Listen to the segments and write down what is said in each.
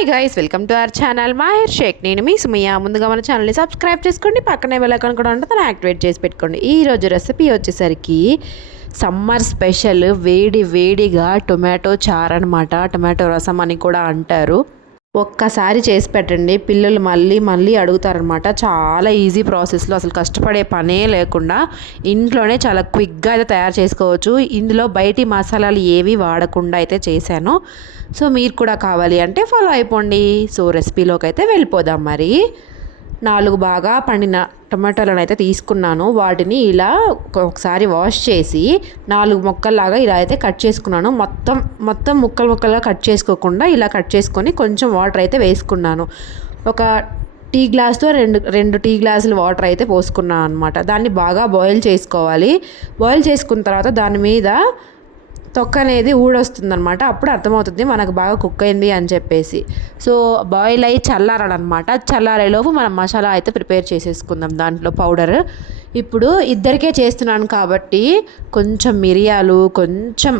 Hi guys, welcome to our channel Mahir Shaikh. నేను మీ Sumayya. ముందుగా మన ఛానల్ని సబ్స్క్రైబ్ చేసుకోండి, పక్కనే బెల్ ఐకాన్ కూడా ఉంటుంది, దాన్ని యాక్టివేట్ చేసి పెట్టుకోండి. ఈరోజు రెసిపీ వచ్చేసరికి సమ్మర్ స్పెషల్ వేడి వేడిగా టొమాటో చారు అనమాట. టొమాటో రసం అని కూడా అంటారు. ఒక్కసారి చేసి పెట్టండి, పిల్లలు మళ్ళీ మళ్ళీ అడుగుతారనమాట. చాలా ఈజీ ప్రాసెస్లో, అసలు కష్టపడే పనే లేకుండా ఇంట్లోనే చాలా క్విక్గా అయితే తయారు చేసుకోవచ్చు. ఇందులో బయటి మసాలాలు ఏవి వాడకుండా అయితే చేశాను. సో మీరు కూడా కావాలి అంటే ఫాలో అయిపోండి. సో రెసిపీలోకి అయితే వెళ్ళిపోదాం. మరి 4 బాగా పండిన టమాటాలను అయితే తీసుకున్నాను. వాటిని ఇలా ఒకసారి వాష్ చేసి 4 ముక్కల్లాగా ఇలా అయితే కట్ చేసుకున్నాను. మొత్తం ముక్కలుగా కట్ చేసుకోకుండా ఇలా కట్ చేసుకొని కొంచెం వాటర్ అయితే వేసుకున్నాను. ఒక టీ గ్లాస్తో రెండు టీ గ్లాసులు వాటర్ అయితే పోసుకున్నాను అనమాట. దాన్ని బాగా బాయిల్ చేసుకోవాలి. బాయిల్ చేసుకున్న తర్వాత దాని మీద తొక్క అనేది ఊడొస్తుంది అనమాట. అప్పుడు అర్థమవుతుంది మనకు బాగా కుక్ అయింది అని చెప్పేసి. సో బాయిల్ అయ్యి చల్లారాలన్నమాట. చల్లారేలోపు మనం మసాలా అయితే ప్రిపేర్ చేసేసుకుందాం. దాంట్లో పౌడర్ ఇప్పుడు ఇద్దరికే చేస్తున్నాను కాబట్టి కొంచెం మిరియాలు, కొంచెం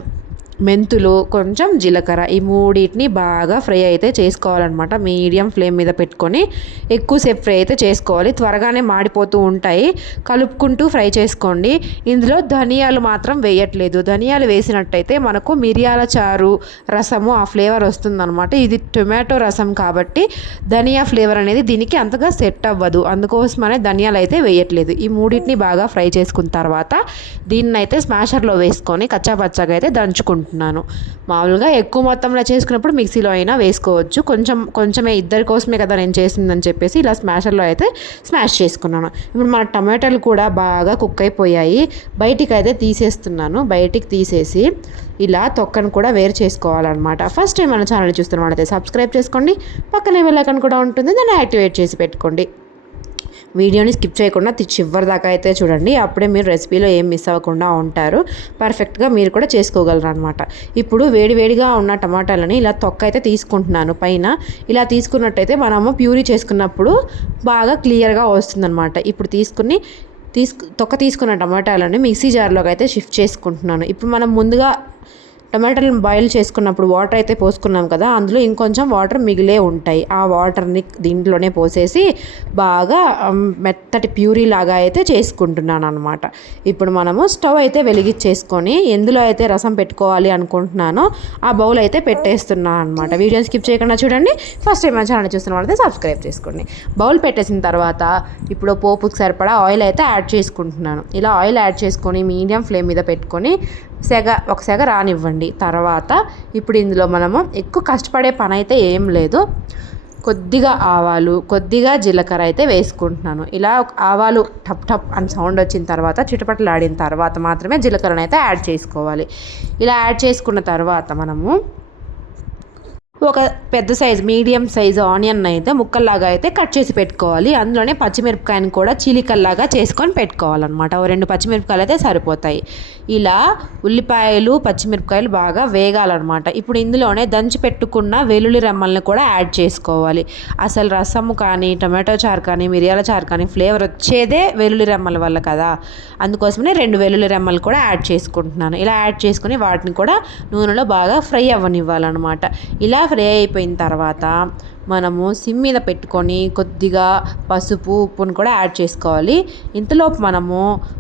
మెంతులు, కొంచెం జీలకర్ర, ఈ మూడింటిని బాగా ఫ్రై అయితే చేసుకోవాలన్నమాట. మీడియం ఫ్లేమ్ మీద పెట్టుకొని ఎక్కువసేపు ఫ్రై అయితే చేసుకోవాలి. త్వరగానే మాడిపోతూ ఉంటాయి, కలుపుకుంటూ ఫ్రై చేసుకోండి. ఇందులో ధనియాలు మాత్రం వేయట్లేదు. ధనియాలు వేసినట్టయితే మనకు మిరియాల చారు రసము ఆ ఫ్లేవర్ వస్తుందన్నమాట. ఇది టొమాటో రసం కాబట్టి ధనియా ఫ్లేవర్ అనేది దీనికి అంతగా సెట్ అవ్వదు. అందుకోసమనే ధనియాలు అయితే వేయట్లేదు. ఈ మూడింటిని బాగా ఫ్రై చేసుకున్న తర్వాత దీన్నైతే స్మాషర్లో వేసుకొని కచ్చాపచ్చాగా అయితే దంచుకుంటున్నాను. మామూలుగా ఎక్కువ మొత్తంలో చేసుకున్నప్పుడు మిక్సీలో అయినా వేసుకోవచ్చు. కొంచెమే ఇద్దరి కోసమే కదా నేను చేసిందని చెప్పేసి ఇలా స్మాషర్లో అయితే స్మాష్ చేసుకున్నాను. ఇప్పుడు మన టమాటాలు కూడా బాగా కుక్ అయిపోయాయి. బయటికి అయితే తీసేస్తున్నాను. బయటికి తీసేసి ఇలా తొక్కను కూడా వేరు చేసుకోవాలన్నమాట. ఫస్ట్ టైం మన ఛానల్ చూస్తున్న వాళ్ళైతే సబ్స్క్రైబ్ చేసుకోండి, పక్కనే బెల్ ఐకాన్ కూడా ఉంటుంది, దాన్ని యాక్టివేట్ చేసి పెట్టుకోండి. వీడియోని స్కిప్ చేయకుండా చివరి దాకా అయితే చూడండి. అప్పుడే మీరు రెసిపీలో ఏం మిస్ అవ్వకుండా ఉంటారు. పర్ఫెక్ట్గా మీరు కూడా చేసుకోగలరు అనమాట. ఇప్పుడు వేడివేడిగా ఉన్న టమాటాలని ఇలా తొక్క అయితే తీసుకుంటున్నాను. పైన ఇలా తీసుకున్నట్టయితే మనము ప్యూరీ చేసుకున్నప్పుడు బాగా క్లియర్గా వస్తుందన్నమాట. ఇప్పుడు తొక్క తీసుకున్న టమాటాలని మిక్సీ జార్లోకి అయితే షిఫ్ట్ చేసుకుంటున్నాను. ఇప్పుడు మనం ముందుగా టమాటాలను బాయిల్ చేసుకున్నప్పుడు వాటర్ అయితే పోసుకున్నాం కదా, అందులో ఇంకొంచెం వాటర్ మిగిలే ఉంటాయి. ఆ వాటర్ని దీంట్లోనే పోసేసి బాగా మెత్తటి ప్యూరీ లాగా అయితే చేసుకుంటున్నాను అనమాట. ఇప్పుడు మనము స్టవ్ అయితే వెలిగించేసుకొని ఎందులో అయితే రసం పెట్టుకోవాలి అనుకుంటున్నానో ఆ బౌల్ అయితే పెట్టేస్తున్నాను అనమాట. వీడియోని స్కిప్ చేయకుండా చూడండి. ఫస్ట్ టైం మన ఛానల్ చూస్తున్న వాళ్ళైతే సబ్స్క్రైబ్ చేసుకోండి. బౌల్ పెట్టేసిన తర్వాత ఇప్పుడు పోపుకి సరిపడా ఆయిల్ అయితే యాడ్ చేసుకుంటున్నాను. ఇలా ఆయిల్ యాడ్ చేసుకొని మీడియం ఫ్లేమ్ మీద పెట్టుకొని ఒక సెగ రానివ్వండి. తర్వాత ఇప్పుడు ఇందులో మనము ఎక్కువ కష్టపడే పని అయితే ఏం లేదు. కొద్దిగా ఆవాలు, కొద్దిగా జీలకర్ర అయితే వేసుకుంటున్నాను. ఇలా ఆవాలు టప్ టప్ అని సౌండ్ వచ్చిన తర్వాత, చిటపటలాడిన తర్వాత మాత్రమే జీలకర్రను అయితే యాడ్ చేసుకోవాలి. ఇలా యాడ్ చేసుకున్న తర్వాత మనము ఒక పెద్ద సైజు మీడియం సైజు ఆనియన్ అయితే ముక్కల్లాగా అయితే కట్ చేసి పెట్టుకోవాలి. అందులోనే పచ్చిమిరపకాయని కూడా చీలికల్లాగా చేసుకొని పెట్టుకోవాలన్నమాట. 2 పచ్చిమిరపకాయలు అయితే సరిపోతాయి. ఇలా ఉల్లిపాయలు, పచ్చిమిరపకాయలు బాగా వేగాలన్నమాట. ఇప్పుడు ఇందులోనే దంచి పెట్టుకున్న వెల్లుల్లి రెమ్మల్ని కూడా యాడ్ చేసుకోవాలి. అసలు రసము కానీ, టమాటో చారు కానీ, మిరియాల చారు కానీ ఫ్లేవర్ వచ్చేదే వెల్లుల్లి రెమ్మల వల్ల కదా. అందుకోసమే 2 వెల్లుల్లి రెమ్మలు కూడా యాడ్ చేసుకుంటున్నాను. ఇలా యాడ్ చేసుకుని వాటిని కూడా నూనెలో బాగా ఫ్రై అవ్వనివ్వాలన్నమాట. ఇలా ఫ్రై అయిపోయిన తర్వాత మనము సిమ్ మీద పెట్టుకొని కొద్దిగా పసుపు, ఉప్పును కూడా యాడ్ చేసుకోవాలి. ఇంతలోపు మనము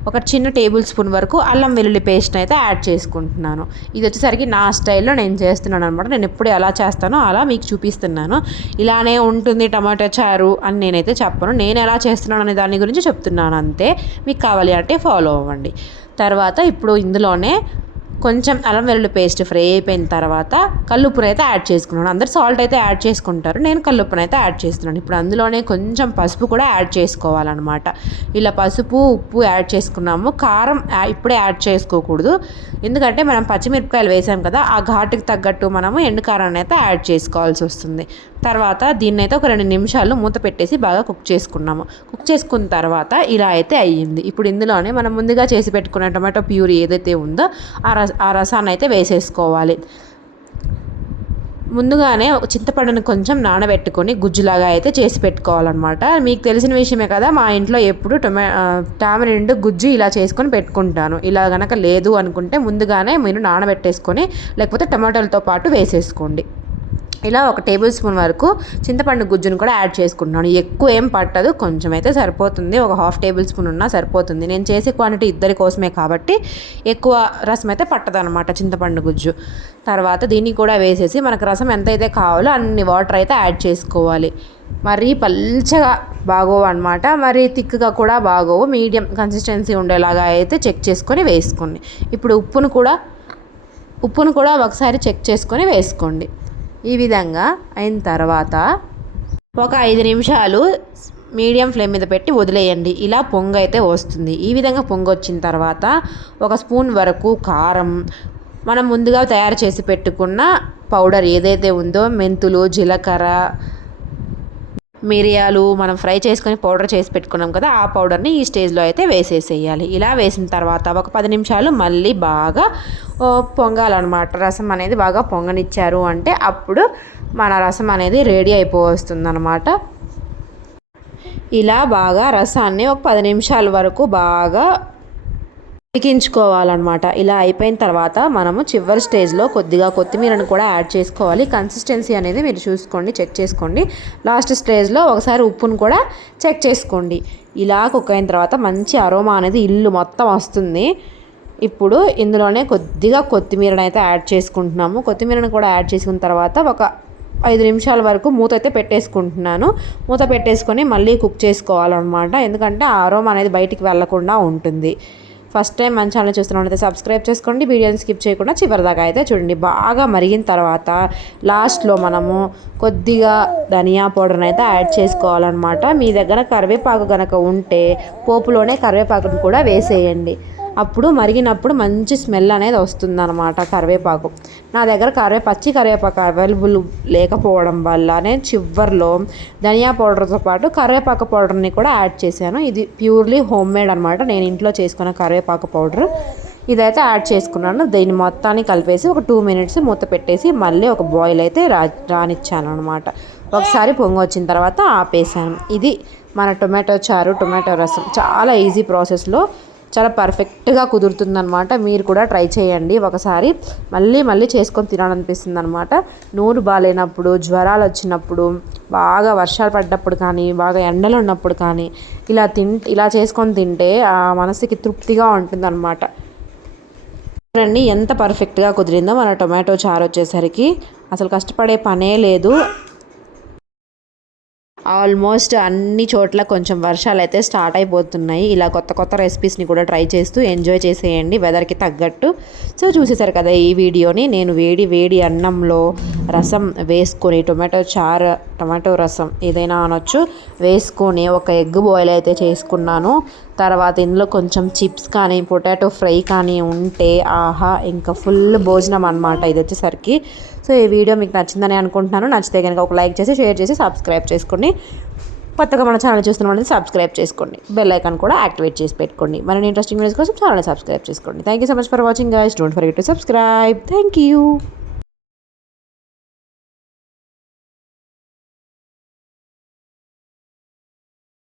ఒక చిన్న టేబుల్ స్పూన్ వరకు అల్లం వెల్లుల్లి పేస్ట్ అయితే యాడ్ చేసుకుంటున్నాను. ఇది వచ్చేసరికి నా స్టైల్లో నేను చేస్తున్నాను అనమాట. నేను ఎప్పుడు ఎలా చేస్తానో అలా మీకు చూపిస్తున్నాను. ఇలానే ఉంటుంది టమాటా చారు అని నేనైతే చెప్పను. నేను ఎలా చేస్తున్నాను అనే దాని గురించి చెప్తున్నాను అంతే. మీకు కావాలి అంటే ఫాలో అవ్వండి. తర్వాత ఇప్పుడు ఇందులోనే కొంచెం అల్లం వెల్లుల్లి పేస్ట్ ఫ్రై అయిపోయిన తర్వాత కల్లుప్పును అయితే యాడ్ చేసుకున్నాను. అందరు సాల్ట్ అయితే యాడ్ చేసుకుంటారు, నేను కల్లుప్పును అయితే యాడ్ చేస్తున్నాను. ఇప్పుడు అందులోనే కొంచెం పసుపు కూడా యాడ్ చేసుకోవాలన్నమాట. ఇలా పసుపు, ఉప్పు యాడ్ చేసుకున్నాము. కారం ఇప్పుడే యాడ్ చేసుకోకూడదు, ఎందుకంటే మనం పచ్చిమిరపకాయలు వేసాం కదా, ఆ ఘాటుకి తగ్గట్టు మనము ఎండు కారాన్ని అయితే యాడ్ చేసుకోవాల్సి వస్తుంది. తర్వాత దీన్ని అయితే ఒక 2 నిమిషాలు మూత పెట్టేసి బాగా కుక్ చేసుకున్నాము. కుక్ చేసుకున్న తర్వాత ఇలా అయితే అయ్యింది. ఇప్పుడు ఇందులోనే మనం ముందుగా చేసి పెట్టుకున్న టమాటో ప్యూరీ ఏదైతే ఉందో ఆ రసాన్ని అయితే వేసేసుకోవాలి. ముందుగానే చింతపండుని కొంచెం నానబెట్టుకొని గుజ్జులాగా అయితే చేసి పెట్టుకోవాలన్నమాట. మీకు తెలిసిన విషయమే కదా, మా ఇంట్లో ఎప్పుడు టామరిండ్ గుజ్జు ఇలా చేసుకొని పెట్టుకుంటాను. ఇలా కనుక లేదు అనుకుంటే ముందుగానే మీరు నానబెట్టేసుకొని లేకపోతే టమాటాలతో పాటు వేసేసుకోండి. ఇలా 1 టేబుల్ స్పూన్ వరకు చింతపండు గుజ్జును కూడా యాడ్ చేసుకుంటున్నాను. ఎక్కువ ఏం పట్టదు, కొంచెం అయితే సరిపోతుంది. ఒక 1/2 టేబుల్ స్పూన్ ఉన్నా సరిపోతుంది. నేను చేసే క్వాంటిటీ ఇద్దరి కోసమే కాబట్టి ఎక్కువ రసం అయితే పట్టదనమాట చింతపండు గుజ్జు. తర్వాత దీన్ని కూడా వేసేసి మనకు రసం ఎంతైతే కావాలో అన్ని వాటర్ అయితే యాడ్ చేసుకోవాలి. మరీ పల్చగా బాగోవు అనమాట, మరీ థిక్గా కూడా బాగోవు. మీడియం కన్సిస్టెన్సీ ఉండేలాగా అయితే చెక్ చేసుకొని వేసుకోండి. ఇప్పుడు ఉప్పును కూడా ఒకసారి చెక్ చేసుకొని వేసుకోండి. ఈ విధంగా అయిన తర్వాత ఒక 5 నిమిషాలు మీడియం ఫ్లేమ్ మీద పెట్టి వదిలేయండి. ఇలా పొంగు అయితే వస్తుంది. ఈ విధంగా పొంగు వచ్చిన తర్వాత 1 స్పూన్ వరకు కారం, మనం ముందుగా తయారు చేసి పెట్టుకున్న పౌడర్ ఏదైతే ఉందో మెంతులు, జీలకర్ర, మిరియాలు మనం ఫ్రై చేసుకొని పౌడర్ చేసి పెట్టుకున్నాం కదా, ఆ పౌడర్ని ఈ స్టేజ్లో అయితే వేసేసేయాలి. ఇలా వేసిన తర్వాత ఒక 10 నిమిషాలు మళ్ళీ బాగా పొంగాలన్నమాట. రసం అనేది బాగా పొంగనిచ్చారు అంటే అప్పుడు మన రసం అనేది రెడీ అయిపోతుందన్నమాట. ఇలా బాగా రసాన్ని ఒక 10 నిమిషాల వరకు బాగా ఉడికించుకోవాలన్నమాట. ఇలా అయిపోయిన తర్వాత మనము చివరి స్టేజ్లో కొద్దిగా కొత్తిమీరను కూడా యాడ్ చేసుకోవాలి. కన్సిస్టెన్సీ అనేది మీరు చూసుకోండి, చెక్ చేసుకోండి. లాస్ట్ స్టేజ్లో ఒకసారి ఉప్పును కూడా చెక్ చేసుకోండి. ఇలా కుక్ అయిన తర్వాత మంచి అరోమా అనేది ఇల్లు మొత్తం వస్తుంది. ఇప్పుడు ఇందులోనే కొద్దిగా కొత్తిమీరను అయితే యాడ్ చేసుకుంటున్నాము. కొత్తిమీరను కూడా యాడ్ చేసుకున్న తర్వాత ఒక 5 నిమిషాల వరకు మూత అయితే పెట్టేసుకుంటున్నాను. మూత పెట్టేసుకొని మళ్ళీ కుక్ చేసుకోవాలన్నమాట, ఎందుకంటే ఆ అరోమా అనేది బయటికి వెళ్లకుండా ఉంటుంది. ఫస్ట్ టైం మన ఛానల్ చూస్తున్నట్లయితే సబ్స్క్రైబ్ చేసుకోండి. వీడియోని స్కిప్ చేయకుండా చివరిదాకా అయితే చూడండి. బాగా మరిగిన తర్వాత లాస్ట్లో మనము కొద్దిగా ధనియా పౌడర్ని అయితే యాడ్ చేసుకోవాలన్నమాట. మీ దగ్గర కరివేపాకు కనుక ఉంటే పోపులోనే కరివేపాకును కూడా వేసేయండి. అప్పుడు మరిగినప్పుడు మంచి స్మెల్ అనేది వస్తుందన్నమాట కరివేపాకు. నా దగ్గర పచ్చి కరివేపాకు అవైలబుల్ లేకపోవడం వల్ల నేను చివర్లో ధనియా పౌడర్తో పాటు కరివేపాకు పౌడర్ని కూడా యాడ్ చేశాను. ఇది ప్యూర్లీ హోమ్ మేడ్ అనమాట, నేను ఇంట్లో చేసుకున్న కరివేపాకు పౌడర్. ఇదైతే యాడ్ చేసుకున్నాను. దీన్ని మొత్తాన్ని కలిపేసి ఒక 2 మినిట్స్ మూత పెట్టేసి మళ్ళీ ఒక బాయిల్ అయితే రానిచ్చాను అనమాట. ఒకసారి పొంగు వచ్చిన తర్వాత ఆపేసాను. ఇది మన టొమాటో చారు, టొమాటో రసం చాలా ఈజీ ప్రాసెస్లో చాలా పర్ఫెక్ట్గా కుదురుతుందనమాట. మీరు కూడా ట్రై చేయండి ఒకసారి. మళ్ళీ చేసుకొని తినాలనిపిస్తుంది అనమాట. నూనె బాగాలేనప్పుడు, జ్వరాలు వచ్చినప్పుడు, బాగా వర్షాలు పడ్డప్పుడు కానీ, బాగా ఎండలు ఉన్నప్పుడు కానీ ఇలా చేసుకొని తింటే ఆ మనసుకి తృప్తిగా ఉంటుందన్నమాట. చూడండి ఎంత పర్ఫెక్ట్గా కుదిరిందో మన టొమాటో చారు వచ్చేసరికి. అసలు కష్టపడే పనే లేదు. ఆల్మోస్ట్ అన్ని చోట్ల కొంచెం వర్షాలు అయితే స్టార్ట్ అయిపోతున్నాయి. ఇలా కొత్త రెసిపీస్ని కూడా ట్రై చేస్తూ ఎంజాయ్ చేసేయండి వెదర్కి తగ్గట్టు. సో చూసేసారు కదా ఈ వీడియోని. నేను వేడి అన్నంలో రసం వేసుకొని, టొమాటో రసం ఏదైనా అనొచ్చు, వేసుకొని ఒక ఎగ్ బాయిల్ అయితే చేసుకున్నాను. తర్వాత ఇందులో కొంచెం చిప్స్ కానీ, పొటాటో ఫ్రై కానీ ఉంటే ఆహా, ఇంకా ఫుల్ భోజనం అనమాట ఇది వచ్చేసరికి. సో ఈ వీడియో మీకు నచ్చిందని అనుకుంటున్నాను. నచ్చితే కనుక ఒక లైక్ చేసి, షేర్ చేసి, సబ్స్క్రైబ్ చేసుకోండి. కొత్తగా మన ఛానల్ చూస్తున్నాం సబ్స్క్రైబ్ చేసుకోండి. బెల్ ఐకాన్ కూడా యాక్టివేట్ చేసి పెట్టుకోండి. మరిన్ని ఇంట్రెస్టింగ్ వీడియోస్ కోసం ఛానల్ సబ్స్క్రైబ్ చేసుకోండి. Thank you so much for watching guys. Don't forget to subscribe. Thank you.